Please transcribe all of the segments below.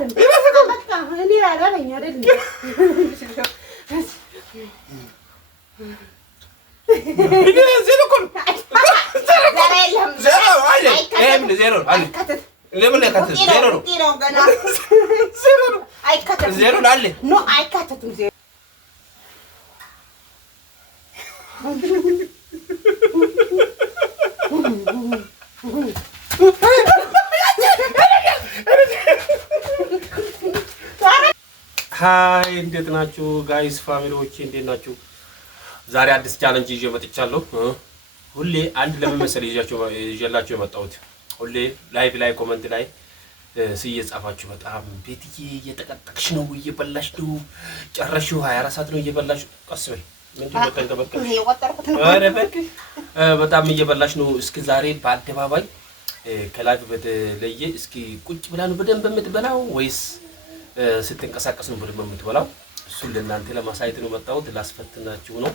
አይደለም በቃ እኔ አላለኝ አይደል ሃይ እንዴት ናችሁ ጋይስ ፋሚሊዎቼ እንዴት ናችሁ? ዛሬ አዲስ ቻሌንጅ ይዤ መጥቻለሁ። ሁሌ አንድ ለመመሰል ይዤላችሁ የመጣሁት ሁሌ ላይቭ ላይ ኮሜንት ላይ ሲየጻፋችሁ በጣም ቤትዬ እየተቀጠቅሽ ነው እየበላሽ ነው ጨረሽው 24 ሰዓት ነው እየበላሽ ቀስ በይ ምንድነው ተንከበከብ አረ በቃ በጣም እየበላሽ ነው። እስኪ ዛሬ በአደባባይ ከላይቭ በተለየ እስኪ ቁጭ ብላ ነው በደንብ የምትበላው ወይስ ስትንቀሳቀስ ነው በደንብ የምትበላው? እሱን ለእናንተ ለማሳየት ነው መጣሁት። ላስፈትናችሁ ነው።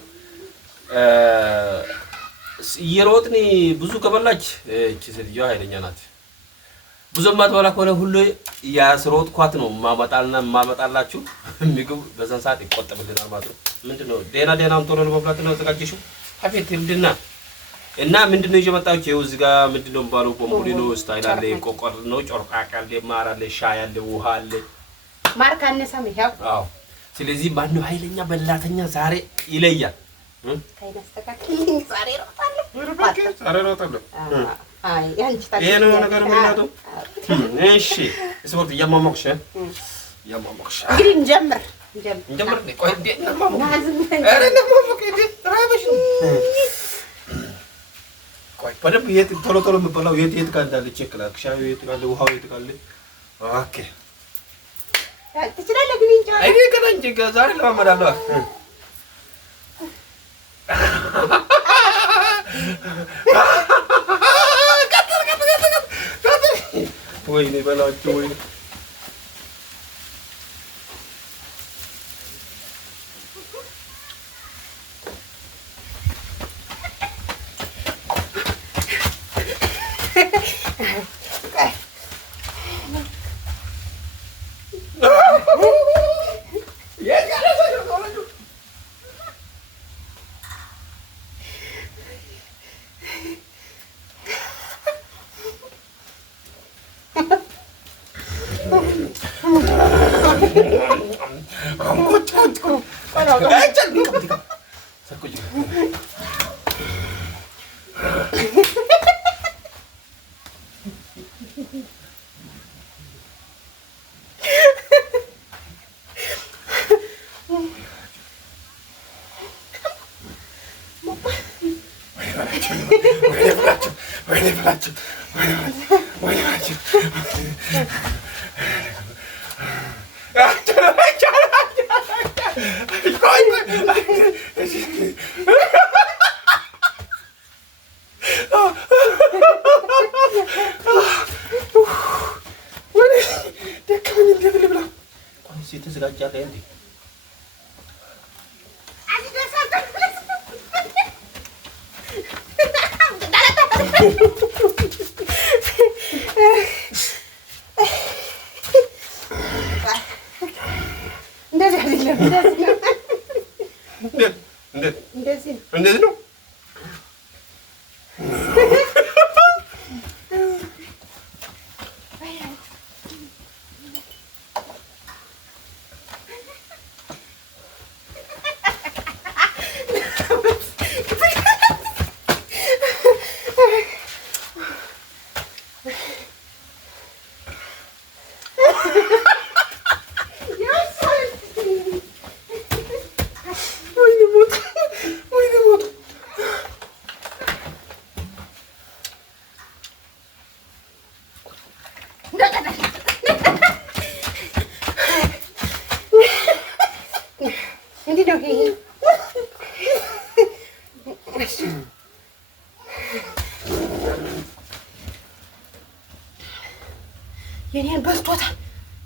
እየሮጥን ብዙ ከበላች እቺ ሴትዮዋ ኃይለኛ ናት። ብዙ ማትበላ ከሆነ ሁሉ ያስሮጥኳት ነው ማመጣላችሁ ምግብ በዛን ሰዓት ይቆጠብልናል ማለት ነው። ምንድነው ደህናውን ቶሎ ለመብላት ነው ተዘጋጅሽው አቤት እንድና እና ምንድነው እየመጣችሁ ይኸው እዚህ ጋር ምንድነው ባለው ቦምቦሊኖ ስታይል አለ፣ ቆቆር ነው፣ ጮርቃቃ አለ፣ ማር አለ፣ ሻይ አለ፣ ውሃ አለ። ማር ካነሳም ይሄው አዎ። ስለዚህ ማነው ኃይለኛ በላተኛ ዛሬ ይለያል። ታይናስተካክልኝ ዛሬ ሮጣለሁ። አይ ያንቺ ታዲያ ይሄ ነው ነገሩ ምንድነው? እሺ ስፖርት እያሟሟቅሽ እንግዲህ እንጀምር ቆይ እንዴ ነው ኧረ ነማሞቅ እንዴ ራበሽ ቆይ በደንብ የት ቶሎ የምበላው የት ጋር እንዳለ ቼክ ላድርግ። ሻዩ የት ጋር አለ፣ ውሃው የት ጋር አለ? ኦኬ ትችላለህ ግን እንጂ አይኔ ከዳንጂ ዛሬ ለማመዳለሁ። ወይኔ በላችሁ ወይኔ ተዘጋጃለህ እንዴ? እንደዚህ ነው። የኔን በልቶታል።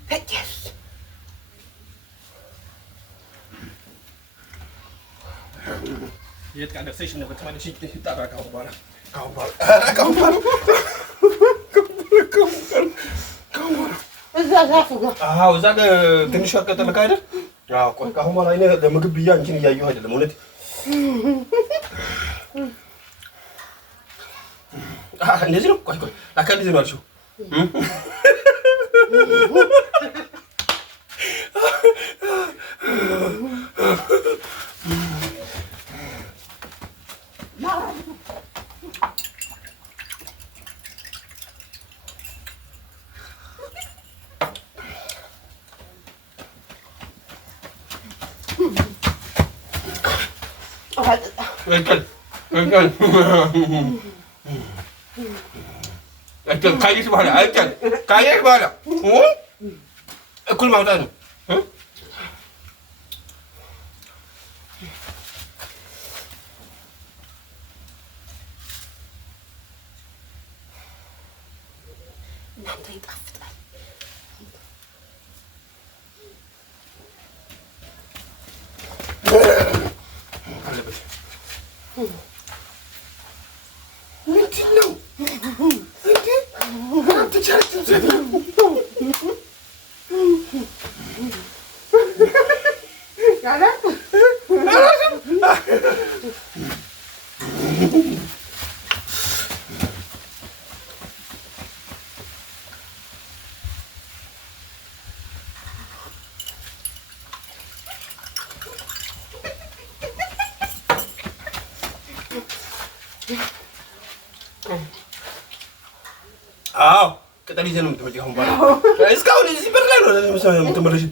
በቂስ የት ጋር ደርሰሽ ነበር? ተመለሽ ይጣራቃው በኋላ እዛ ዛፉ ጋር አዎ፣ እዛ ጋር ትንሽ አቀጠልክ አይደል? አዎ። ቆይ አሁን በኋላ እኔ ለምግብ ብዬ አንቺን እያየሁ አይደለም። እውነት እንደዚህ ነው። ቆይ አካል እንደዚህ ነው አልሽው። ካየሽ በኋላ አይቻልም። ካየሽ በኋላ እኩል ማውጣት ነው። እናንተ ይጣፍጣል። ምንድን ነው? አዎ ቅጠል ይዘህ ነው የምትመጪው። አሁን በኋላ እስካሁን እዚህ በር ላይ ነው የምትመለሺው።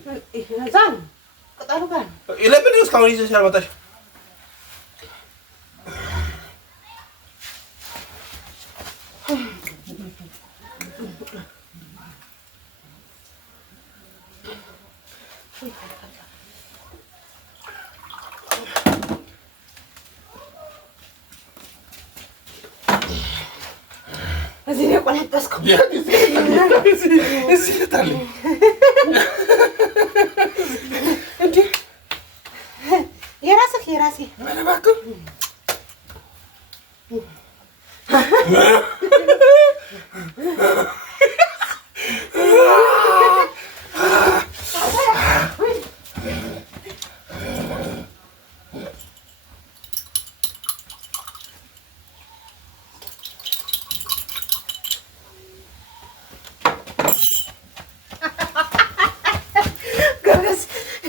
እዛ ነው ቅጠሉ ጋር ነው። ለምንድን ነው እስካሁን ይዘሽ ያልመጣሽ? እዚህ ነው የቆነጠስከው። እዚህ ታለኝ እንዴ? የራሴ ምን እባክህ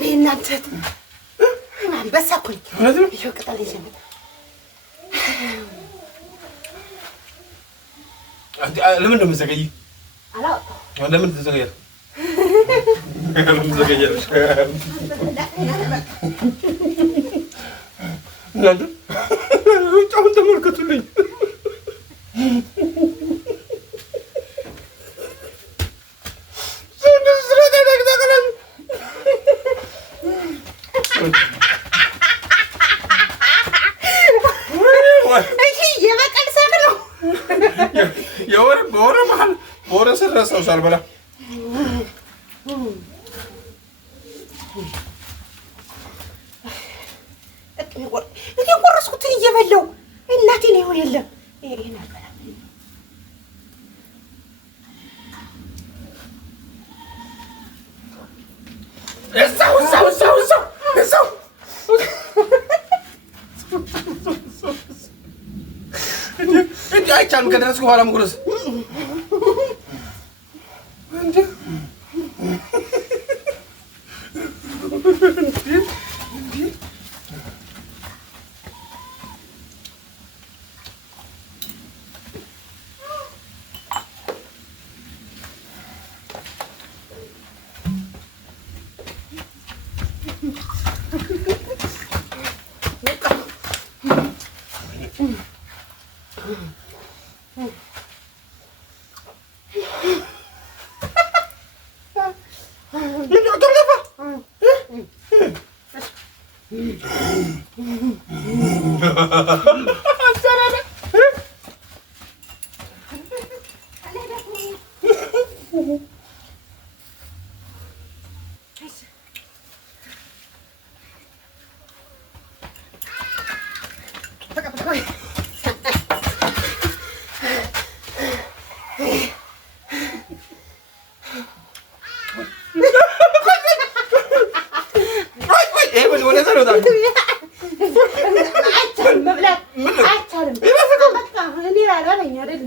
እናንተ አንበሳ እኮ ነኝ። ይኸው ቅጠል ይዤ መጣሁ። ለምን ነው የምትዘገይ? አላወጣሁም። ለምን ትዘገያለሽ? ለምን ትዘገያለሽ? እናንተ ሩጫውን ተመልከቱልኝ። የበቀል ሰት ነው። በወረ ስረሳው ሳልበላ እኔ ቆረስኩትን እየበላሁ እናቴ ነው ይሆን የለም ይሄን አልበላም። እዛው እንዴ አይቻልም። ከደረስኩ በኋላ መቁረስ ይወጣል? አይቻልም መብላት አይቻልም። በቃ እኔ አልበላኝ አይደል?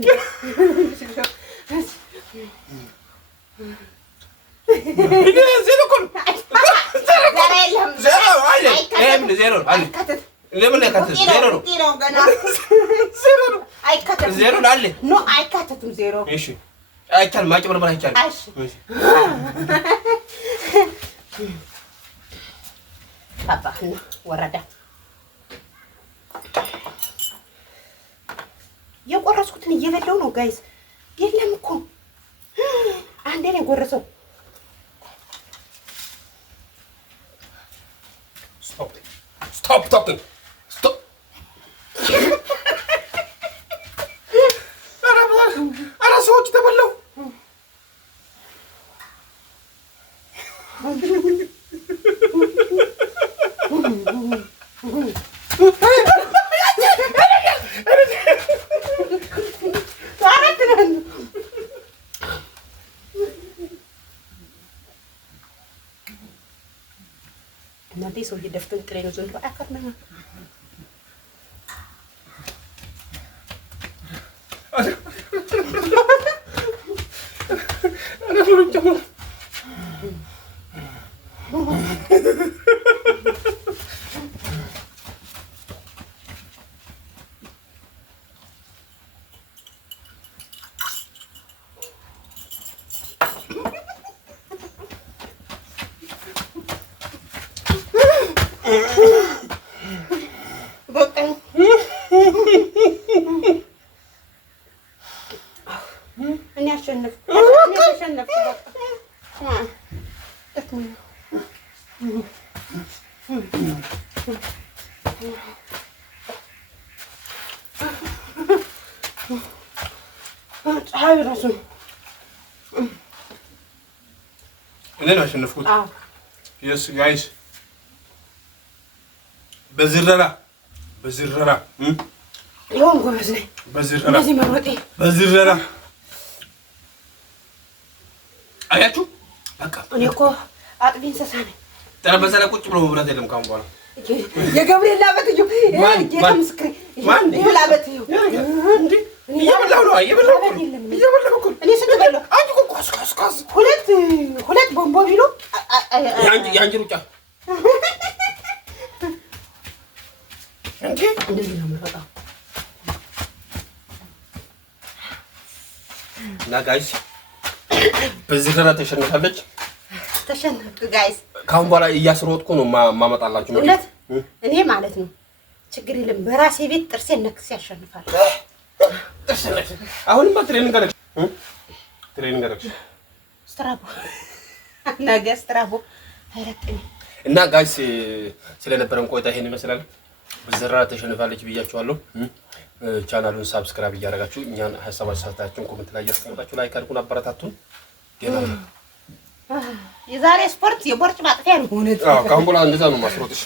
አይቻልም። ማጭበርበር አይቻልም። አባህና ወረዳ የቆረስኩትን እየበላው ነው ጋይስ። የለም እኮ አንዴ ነው የጎረሰው። Stop talking. Stop. አራ ሰዎች ተበላው። እናንተ ሰውዬ ደፍቶኝ ጥሬ ነው ዘንድሮ አያከርመኝ። እኔ አሸነፍኩ። እኔ ነው ያሸነፍኩት። የስ ጋይስ በዝረራ ይሁን ጎበዝ ነኝ። በዝረራ አያችሁ። በቃ እኔ እኮ አጥቢ እንስሳ ነኝ። ጠረጴዛ ላይ ቁጭ ብሎ መብላት የለም ካሁን በኋላ። የገብርኤል ላበት እዩ። ጌታ ምስክሬ ይሄ ላበት እዩ። እንዴ እየበላሁ ነው። እየበላሁ እኮ እኔ ስንት በላሁ? አንቺ እኮ ኳስ ሁለት ቦምቦ ቢሉ የአንቺ ሩጫ እንደዚህ ነው የምሮጠው። እና ጋይስ በዚህ ደረጃ ተሸንፋለች። ተሸነፍኩ ጋይስ። ካሁን በኋላ እያስሮጥኩ ነው ማመጣላችሁ። እውነት እኔ ማለት ነው ችግር የለም። በራሴ ቤት ጥርሴን ነክሴ ያሸንፋል። አሁንማ ትሬኒንግ አደረግሽ ስትራቦ ነገ ስትራቦ አይረጥኝ። እና ጋይስ ስለነበረን ቆይታ ይሄን ይመስላል። በዝራ ተሸንፋለች ብያችኋለሁ። ቻናሉን ሳብስክራይብ እያደረጋችሁ እኛን ሀሳብ አስተያየታችሁን ኮሜንት ላይ እያስቀመጣችሁ ላይክ አድርጉን፣ አበረታቱን። የዛሬ ስፖርት የቦርጭ ማጥፊያ ነው። ካሁን በኋላ እንደዛ ነው ማስሮጥሽ።